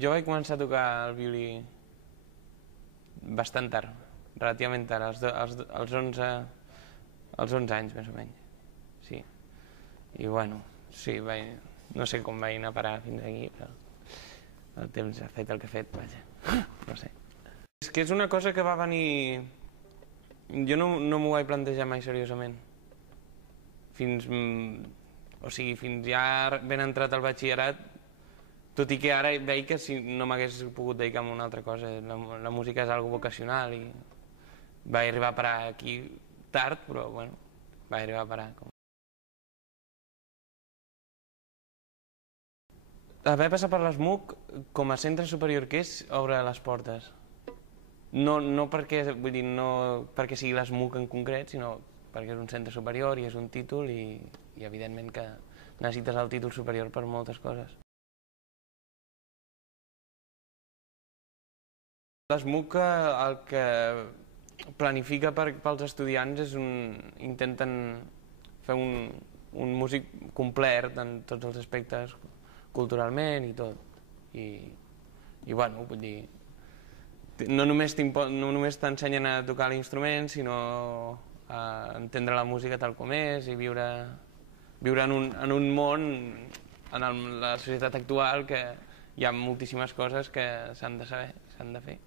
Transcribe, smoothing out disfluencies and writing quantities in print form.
Jo vaig començar a tocar el violí bastant tard, relativament tard, als 11 anys més o menys, sí. I bueno, sí, no sé com vaig anar a parar fins aquí, però el temps ha fet el que ha fet, vaja, no sé. És que és una cosa que va venir... Jo no m'ho vaig plantejar mai seriosament. Fins ja ben entrat al batxillerat, tot i que ara veig que si no m'hagués pogut dedicar a una altra cosa, la música és algo vocacional i vaig arribar a parar aquí tard, però bueno, vaig arribar a parar. Haver passat per l'ESMUC com a centre superior que és obre les portes. No perquè, vull dir, no perquè sigui l'ESMUC en concret, sinó perquè és un centre superior i és un títol i evidentment que necessites el títol superior per moltes coses. L'ESMUC el que planifica pels estudiants és intenten fer un músic complet en tots els aspectes culturalment i tot. I bueno, vull dir, no només t'ensenyen a tocar l'instrument, sinó a entendre la música tal com és i viure en un món, en la societat actual, que hi ha moltíssimes coses que s'han de saber, s'han de fer.